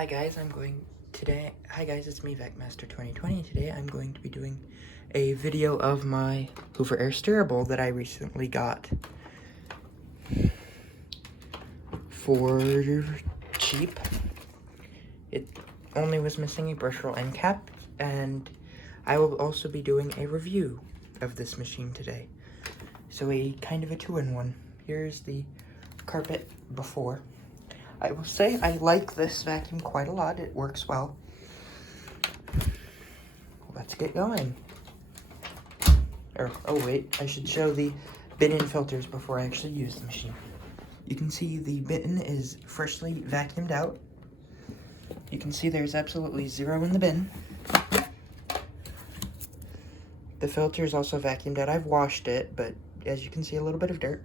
Hi guys, it's me Vecmaster 2020. Today I'm going to be doing a video of my Hoover Air steerable that I recently got for cheap. It only was missing a brush roll end cap, and I will also be doing a review of this machine today. So a kind of a two-in-one. Here's the carpet before. I will say I like this vacuum quite a lot. It works well. Let's get going. Oh wait, I should show the bin and filters before I actually use the machine. You can see the bin is freshly vacuumed out. You can see there's absolutely zero in the bin. The filter is also vacuumed out. I've washed it, but as you can see, a little bit of dirt.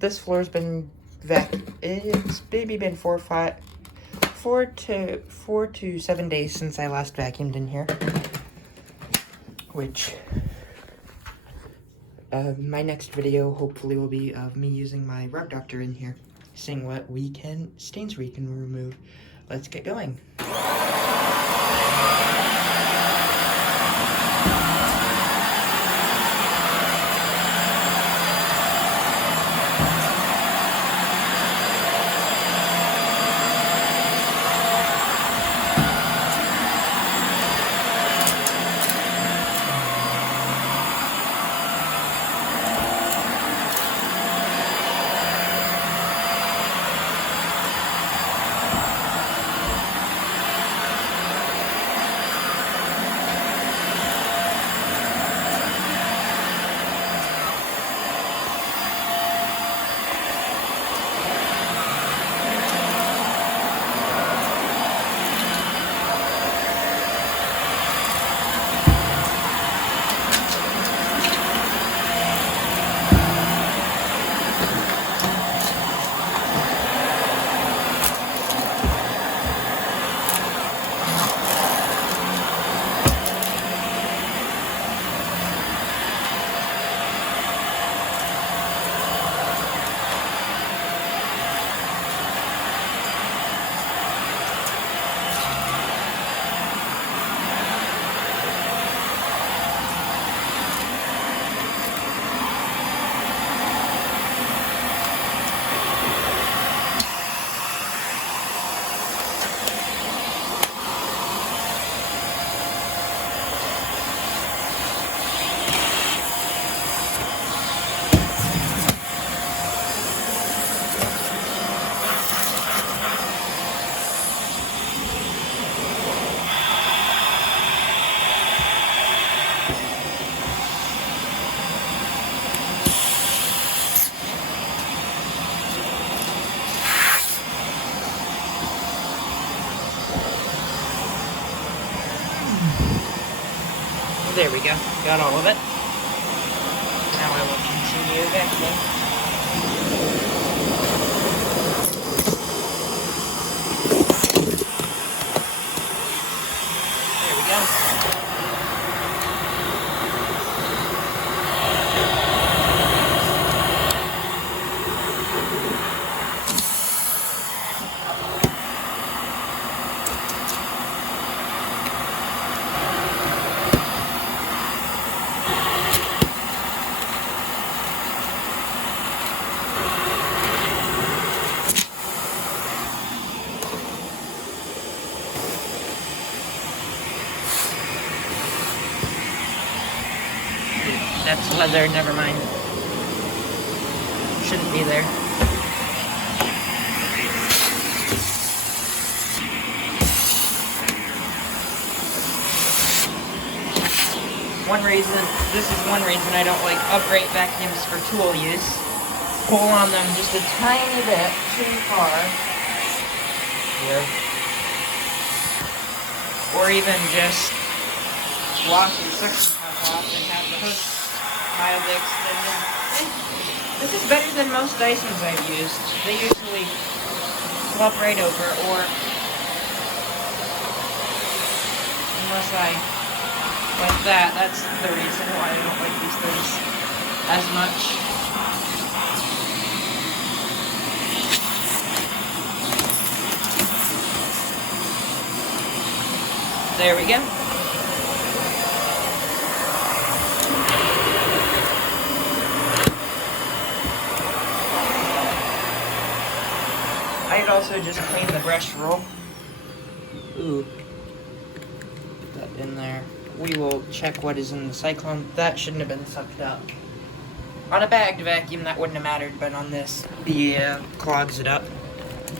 This floor's been it's maybe been 4 to 7 days since I last vacuumed in here. Which my next video hopefully will be of me using my rub doctor in here, seeing what stains we can remove. Let's get going. There we go. Got all of it. Now I will continue vacuuming. There we go. That's leather, never mind. Shouldn't be there. This is one reason I don't like upright vacuums for tool use. Pull on them just a tiny bit too far. Here. Or even just lock the suction cup off and have the hose mildly extended. And this is better than most Dysons I've used. They usually flop right over, or unless I like that, that's the reason why I don't like these things as much. There we go. I'd also just clean the brush roll. Ooh. Put that in there. We will check what is in the cyclone. That shouldn't have been sucked up. On a bagged vacuum, that wouldn't have mattered, but on this, clogs it up.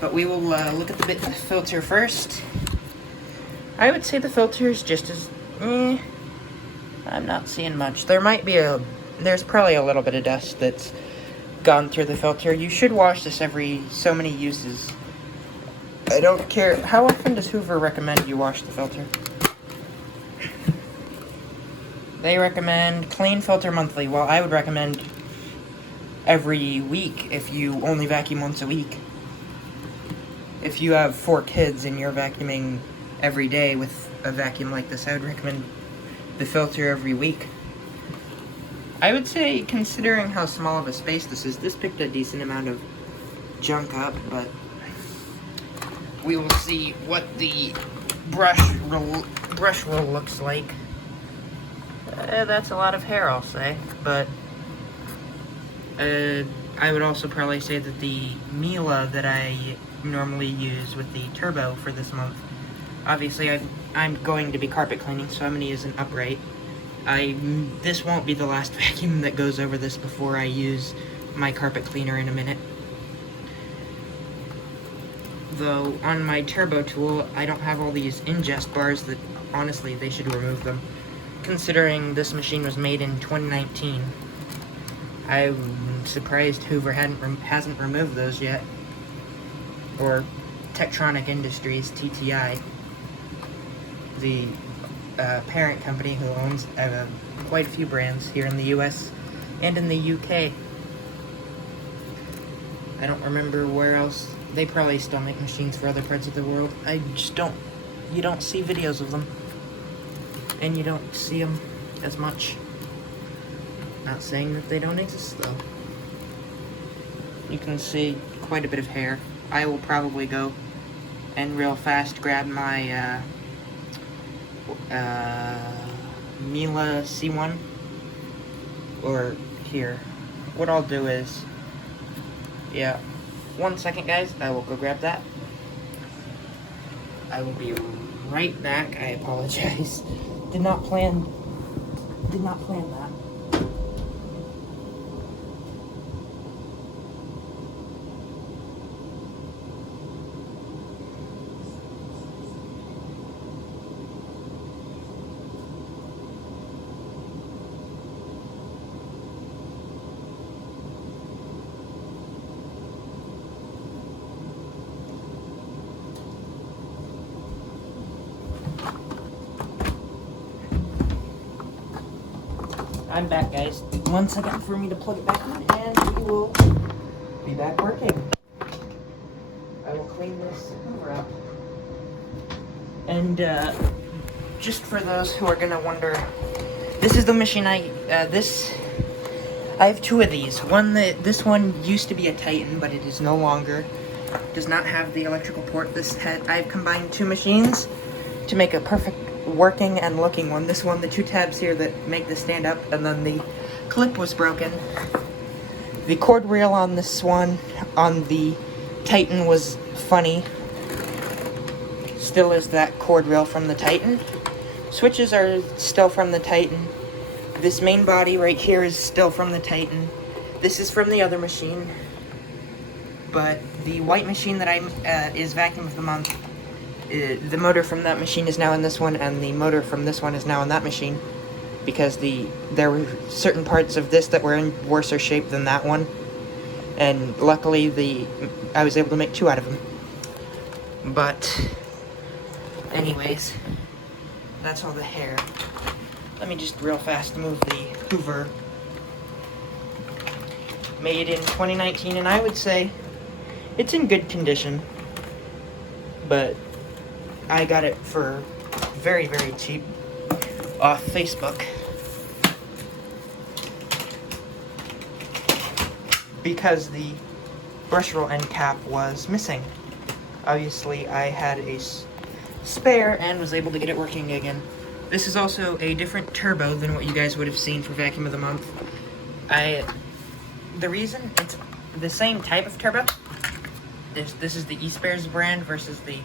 But we will look at the filter first. I would say the filter is just as, I'm not seeing much. There's probably a little bit of dust that's gone through the filter. You should wash this every so many uses. I don't care. How often does Hoover recommend you wash the filter? They recommend clean filter monthly. Well, I would recommend every week if you only vacuum once a week. If you have 4 kids and you're vacuuming every day with a vacuum like this, I would recommend the filter every week. I would say, considering how small of a space this is, this picked a decent amount of junk up, but we will see what the brush roll looks like. That's a lot of hair, I'll say, but I would also probably say that the Miele that I normally use with the turbo for this month, obviously I'm going to be carpet cleaning, so I'm going to use an upright. This won't be the last vacuum that goes over this before I use my carpet cleaner in a minute. Though on my turbo tool, I don't have all these ingest bars that, honestly, they should remove them. Considering this machine was made in 2019. I'm surprised Hoover hasn't removed those yet. Or Tektronic Industries, TTI, the parent company who owns quite a few brands here in the US and in the UK. I don't remember where else. They probably still make machines for other parts of the world. You don't see videos of them. And you don't see them as much. Not saying that they don't exist, though. You can see quite a bit of hair. I will probably go and real fast grab my Miele C1. Or here. What I'll do is, yeah, 1 second, guys. I will go grab that. I will be right back. I apologize. Did not plan that. I'm back, guys. 1 second for me to plug it back in, and we will be back working. I will clean this Hoover up. And just for those who are gonna wonder, this is the machine I have 2 of these. This one used to be a Titan, but it is no longer. Does not have the electrical port. I've combined 2 machines to make a perfect working and looking one. This one, the 2 tabs here that make this stand up, and then the clip was broken. The cord reel on this one, on the Titan, was funny. Still is that cord reel from the Titan. Switches are still from the Titan. This main body right here is still from the Titan. This is from the other machine. But the white machine that is Vacuum of the Month, the motor from that machine is now in this one, and the motor from this one is now in that machine, because there were certain parts of this that were in worse shape than that one, and luckily I was able to make 2 out of them. But anyways, that's all the hair. Let me just real fast move the Hoover. Made in 2019, and I would say it's in good condition, but I got it for very, very cheap off Facebook because the brush roll end cap was missing. Obviously, I had spare and was able to get it working again. This is also a different turbo than what you guys would have seen for Vacuum of the Month. The reason it's the same type of turbo, this is the eSpares brand versus the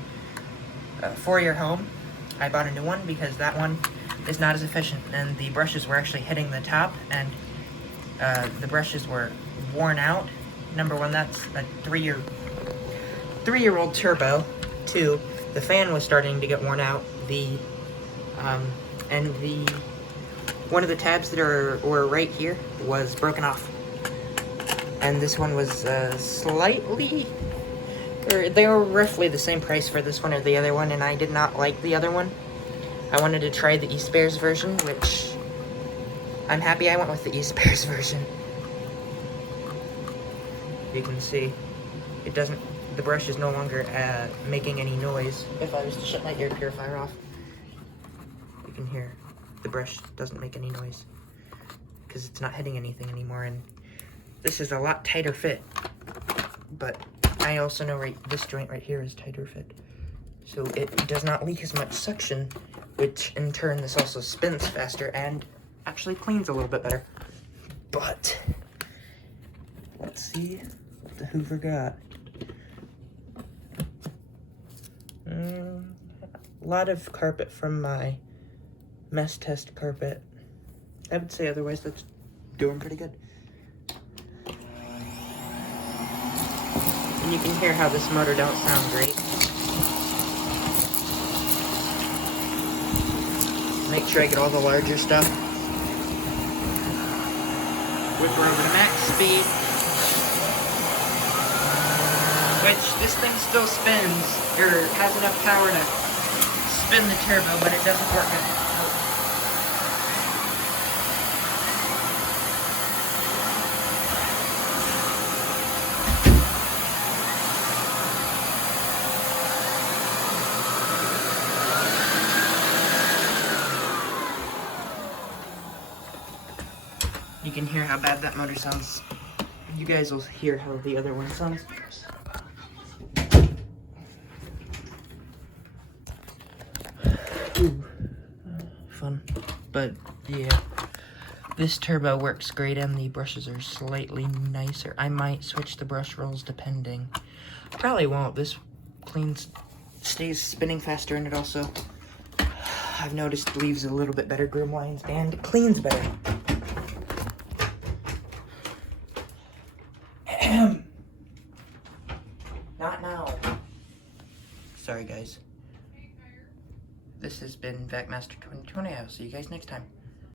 For Your Home. I bought a new one because that one is not as efficient, and the brushes were actually hitting the top, and the brushes were worn out. Number one, that's a three-year-old turbo. Two, the fan was starting to get worn out. One of the tabs that were right here was broken off. And this one was they were roughly the same price for this one or the other one, and I did not like the other one. I wanted to try the eSpares version, which I'm happy I went with the eSpares version. You can see the brush is no longer making any noise. If I was to shut my air purifier off, you can hear the brush doesn't make any noise because it's not hitting anything anymore. And this is a lot tighter fit, but I also know this joint right here is tighter fit, so it does not leak as much suction, which in turn this also spins faster and actually cleans a little bit better. But let's see what the Hoover got. A lot of carpet from my mess test carpet. I would say otherwise that's doing pretty good. And you can hear how this motor don't sound great. Make sure I get all the larger stuff. Whip her over to max speed. Which this thing still spins, or has enough power to spin the turbo, but it doesn't work out. You can hear how bad that motor sounds. You guys will hear how the other one sounds. Ooh, fun. But yeah, this turbo works great and the brushes are slightly nicer. I might switch the brush rolls depending. Probably won't. This stays spinning faster, and it also, I've noticed, leaves a little bit better groom lines and cleans better. Not now. Sorry, guys. This has been VacMaster 2020. I will see you guys next time.